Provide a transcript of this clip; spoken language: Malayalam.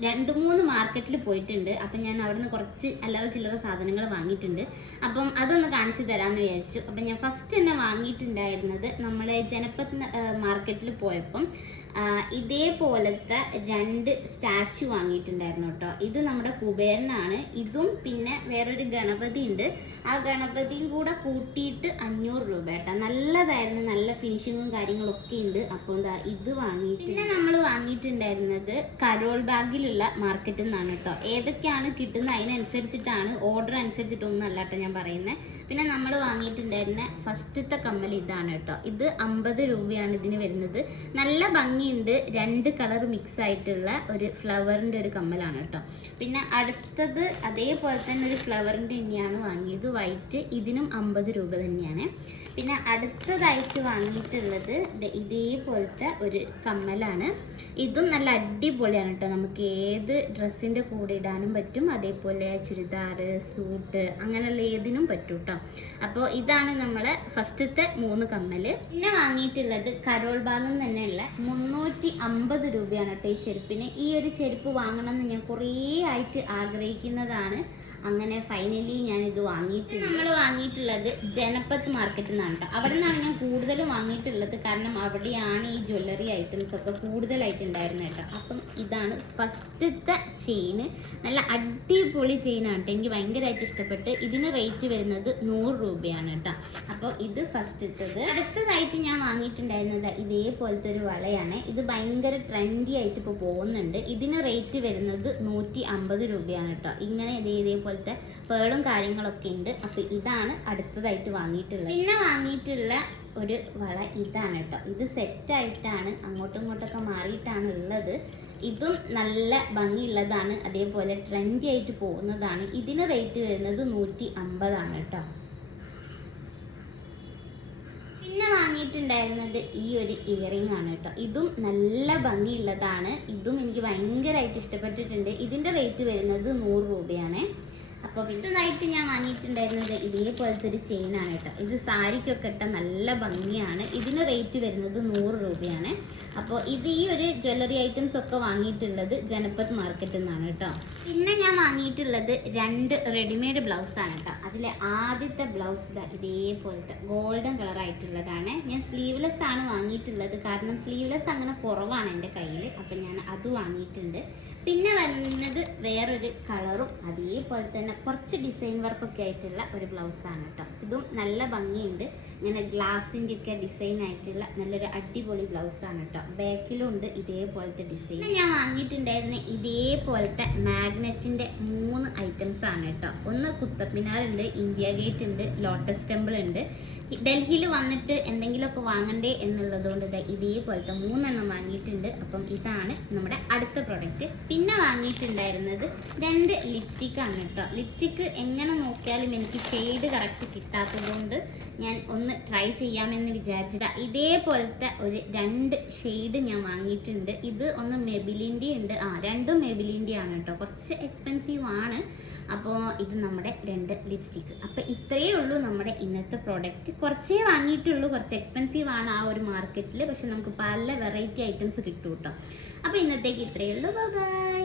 രണ്ട് മൂന്ന് മാർക്കറ്റിൽ പോയിട്ടുണ്ട്. അപ്പം ഞാൻ അവിടെ നിന്ന് കുറച്ച് അല്ലറ ചില്ലറ സാധനങ്ങൾ വാങ്ങിയിട്ടുണ്ട്. അപ്പം അതൊന്ന് കാണിച്ചു തരാമെന്ന് വിചാരിച്ചു. അപ്പം ഞാൻ ഫസ്റ്റ് തന്നെ വാങ്ങിയിട്ടുണ്ടായിരുന്നത് നമ്മളെ ജനപത് മാർക്കറ്റിൽ പോയപ്പം ഇതേപോലത്തെ രണ്ട് സ്റ്റാച്ചു വാങ്ങിയിട്ടുണ്ടായിരുന്നു കേട്ടോ. ഇത് നമ്മുടെ കുബേരനാണ്. ഇതും പിന്നെ വേറൊരു ഗണപതി ഉണ്ട്. ആ ഗണപതിയും കൂടെ കൂട്ടിയിട്ട് അഞ്ഞൂറ് രൂപ കേട്ടോ. നല്ലതായിരുന്നു. നല്ല ഫിനിഷിങ്ങും കാര്യങ്ങളൊക്കെ ഉണ്ട്. അപ്പോൾ എന്താ ഇത് വാങ്ങിയിട്ട് പിന്നെ നമ്മൾ വാങ്ങിയിട്ടുണ്ടായിരുന്നത് കരോൾ ബാഗിലുള്ള മാർക്കറ്റിൽ നിന്നാണ് കേട്ടോ. ഏതൊക്കെയാണ് കിട്ടുന്നത്? അതിനനുസരിച്ചിട്ടാണ്. ഓർഡർ അനുസരിച്ചിട്ടൊന്നും അല്ല കേട്ടോ ഞാൻ പറയുന്നത്. പിന്നെ നമ്മൾ വാങ്ങിയിട്ടുണ്ടായിരുന്ന ഫസ്റ്റത്തെ കമ്മൽ ഇതാണ് കേട്ടോ. ഇത് അമ്പത് രൂപയാണ് ഇതിന് വരുന്നത്. നല്ല ഭംഗിയുണ്ട് രണ്ട് കളർ മിക്സ് ആയിട്ടുള്ള ഒരു ഫ്ലവറിന്റെ ഒരു കമ്മലാണ് കേട്ടോ. പിന്നെ അടുത്തത് അതേപോലെ തന്നെ ഒരു ഫ്ലവറിന്റെ തന്നെയാണ് വാങ്ങിയത്. വൈറ്റ് ഇതിനും അമ്പത് രൂപ തന്നെയാണ്. പിന്നെ അടുത്തതായിട്ട് വാങ്ങിയിട്ടുള്ളത് ഇതേപോലത്തെ ഒരു കമ്മലാണ്. ഇതും നല്ല അടിപൊളിയാണ് കേട്ടോ. നമുക്ക് ഏത് ഡ്രസ്സിന്റെ കൂടെ ഇടാനും പറ്റും. അതേപോലെ ചുരിദാർ സൂട്ട് അങ്ങനെയുള്ള ഏതിനും പറ്റും കേട്ടോ അപ്പോൾ ഇതാണ് നമ്മളെ ഫസ്റ്റത്തെ മൂന്ന് കമ്മൽ പിന്നെ വാങ്ങിയിട്ടുള്ളത് കരോൾ ഭാഗം തന്നെയുള്ള മുന്നൂറ്റി അമ്പത് രൂപയാണ് കേട്ടോ ഈ ചെരുപ്പിന്. ഈ ഒരു ചെരുപ്പ് വാങ്ങണം എന്ന് ഞാൻ കുറേ ആയിട്ട് ആഗ്രഹിക്കുന്നതാണ്. അങ്ങനെ ഫൈനലി ഞാൻ ഇത് വാങ്ങിയിട്ടുണ്ട്. നമ്മൾ വാങ്ങിയിട്ടുള്ളത് ജനപത് മാർക്കറ്റിൽ നിന്നാണ് കേട്ടോ അവിടെ നിന്നാണ് ഞാൻ കൂടുതലും വാങ്ങിയിട്ടുള്ളത്. കാരണം അവിടെയാണ് ഈ ജ്വല്ലറി ഐറ്റംസ് ഒക്കെ കൂടുതലായിട്ട് ഉണ്ടായിരുന്നത് കേട്ടോ അപ്പം ഇതാണ് ഫസ്റ്റത്തെ ചെയിൻ നല്ല അടിപൊളി ചെയിനാണ് കേട്ടോ എനിക്ക് ഭയങ്കരമായിട്ട് ഇഷ്ടപ്പെട്ട് ഇതിന് റേറ്റ് വരുന്നത് നൂറ് രൂപയാണ് കേട്ടോ അപ്പോൾ ഇത് ഫസ്റ്റത്തത് അടുത്തതായിട്ട് ഞാൻ വാങ്ങിയിട്ടുണ്ടായിരുന്നത് ഇതേപോലത്തെ ഒരു വളയാണ്. ഇത് ഭയങ്കര ട്രെൻഡി ആയിട്ട് ഇപ്പോൾ പോകുന്നുണ്ട്. ഇതിന് റേറ്റ് വരുന്നത് നൂറ്റി അമ്പത് രൂപയാണ് കേട്ടോ ഇങ്ങനെ ഇതേ ഇതേപോലത്തെ പേളും കാര്യങ്ങളൊക്കെ ഉണ്ട്. അപ്പോൾ ഇതാണ് അടുത്തതായിട്ട് വാങ്ങിയിട്ടുള്ളത്. പിന്നെ വാങ്ങിയിട്ടുള്ള ഒരു വള ഇതാണ് കേട്ടോ. ഇത് സെറ്റായിട്ടാണ് അങ്ങോട്ടും ഇങ്ങോട്ടൊക്കെ മാറിയിട്ടാണ് ഉള്ളത്. ഇതും നല്ല ഭംഗിയുള്ളതാണ്. അതേപോലെ ട്രെൻഡി ആയിട്ട് പോകുന്നതാണ്. ഇതിന് റേറ്റ് വരുന്നത് നൂറ്റി അമ്പതാണ് കേട്ടോ. പിന്നെ വാങ്ങിയിട്ടുണ്ടായിരുന്നത് ഈ ഒരു ഇയറിംഗ് ആണ് കേട്ടോ. ഇതും നല്ല ഭംഗിയുള്ളതാണ്. ഇതും എനിക്ക് ഭയങ്കരമായിട്ട് ഇഷ്ടപ്പെട്ടിട്ടുണ്ട്. ഇതിന്റെ റേറ്റ് വരുന്നത് നൂറ് രൂപയാണ്. അപ്പോൾ നൈറ്റ് ഞാൻ വാങ്ങിയിട്ടുണ്ടായിരുന്നത് ഇതേപോലത്തെ ഒരു ചെയിനാണ് കേട്ടോ. ഇത് സാരിക്കൊക്കെ ഇട്ട നല്ല ഭംഗിയാണ്. ഇതിന് റേറ്റ് വരുന്നത് നൂറ് രൂപയാണ്. അപ്പോൾ ഇത് ഈ ഒരു ജ്വല്ലറി ഐറ്റംസ് ഒക്കെ വാങ്ങിയിട്ടുള്ളത് ജനപത് മാർക്കറ്റിൽ നിന്നാണ് കേട്ടോ. പിന്നെ ഞാൻ വാങ്ങിയിട്ടുള്ളത് രണ്ട് റെഡിമെയ്ഡ് ബ്ലൗസാണ് കേട്ടോ. അതിലെ ആദ്യത്തെ ബ്ലൗസ് ഇതാ ഇതേപോലത്തെ ഗോൾഡൻ കളർ ആയിട്ടുള്ളതാണ്. ഞാൻ സ്ലീവ്ലെസ് ആണ് വാങ്ങിയിട്ടുള്ളത്. കാരണം സ്ലീവ്ലെസ് അങ്ങനെ കുറവാണ് എന്റെ കയ്യിൽ അപ്പം ഞാൻ അത് വാങ്ങിയിട്ടുണ്ട്. പിന്നെ വരുന്നത് വേറൊരു കളറും അതേപോലെ തന്നെ കുറച്ച് ഡിസൈൻ വർക്കൊക്കെ ആയിട്ടുള്ള ഒരു ബ്ലൗസാണ് കേട്ടോ. ഇതും നല്ല ഭംഗിയുണ്ട്. ഇങ്ങനെ ഗ്ലാസിന്റെ ഒക്കെ ഡിസൈൻ ആയിട്ടുള്ള നല്ലൊരു അടിപൊളി ബ്ലൗസാണ് കേട്ടോ. ബാക്കിലും ഉണ്ട് ഇതേപോലത്തെ ഡിസൈൻ. ഞാൻ വാങ്ങിയിട്ടുണ്ടായിരുന്ന ഇതേപോലത്തെ മാഗ്നറ്റിന്റെ മൂന്ന് ഐറ്റംസ് ആണ് കേട്ടോ. ഒന്ന് കുത്തപ്പിനാർ ഉണ്ട് ഇന്ത്യ ഗേറ്റ് ഉണ്ട് ലോട്ടസ് ടെമ്പിൾ ഉണ്ട്. ഡൽഹിയിൽ വന്നിട്ട് എന്തെങ്കിലുമൊക്കെ വാങ്ങണ്ടേ എന്നുള്ളതുകൊണ്ട് ഇതാ ഇതേപോലത്തെ മൂന്നെണ്ണം വാങ്ങിയിട്ടുണ്ട്. അപ്പം ഇതാണ് നമ്മുടെ അടുത്ത പ്രൊഡക്റ്റ് പിന്നെ വാങ്ങിയിട്ടുണ്ടായിരുന്നത് രണ്ട് ലിപ്സ്റ്റിക് ആണ് കേട്ടോ. ലിപ്സ്റ്റിക്ക് എങ്ങനെ നോക്കിയാലും എനിക്ക് ഷെയ്ഡ് കറക്റ്റ് കിട്ടാത്തതുകൊണ്ട് ഞാൻ ഒന്ന് ട്രൈ ചെയ്യാമെന്ന് വിചാരിച്ചിട്ട്. ഇതേപോലത്തെ ഒരു രണ്ട് ഷെയ്ഡ് ഞാൻ വാങ്ങിയിട്ടുണ്ട്. ഇത് ഒന്ന് മെബിലിന്റെ ഉണ്ട്. ആ രണ്ടും മെബിലിന്റെ ആണ് കേട്ടോ. കുറച്ച് എക്സ്പെൻസീവ് ആണ്. അപ്പോൾ ഇത് നമ്മുടെ രണ്ട് ലിപ്സ്റ്റിക്ക് അപ്പോൾ ഇത്രയേ ഉള്ളൂ നമ്മുടെ ഇന്നത്തെ പ്രോഡക്റ്റ് കുറച്ചേ വാങ്ങിയിട്ടുള്ളൂ കുറച്ച് എക്സ്പെൻസീവ് ആണ് ആ ഒരു മാർക്കറ്റിൽ പക്ഷെ നമുക്ക് പല വെറൈറ്റി ഐറ്റംസ് കിട്ടും കേട്ടോ അപ്പോൾ ഇന്നത്തേക്ക് ഇത്രയേ ഉള്ളൂ. ബൈ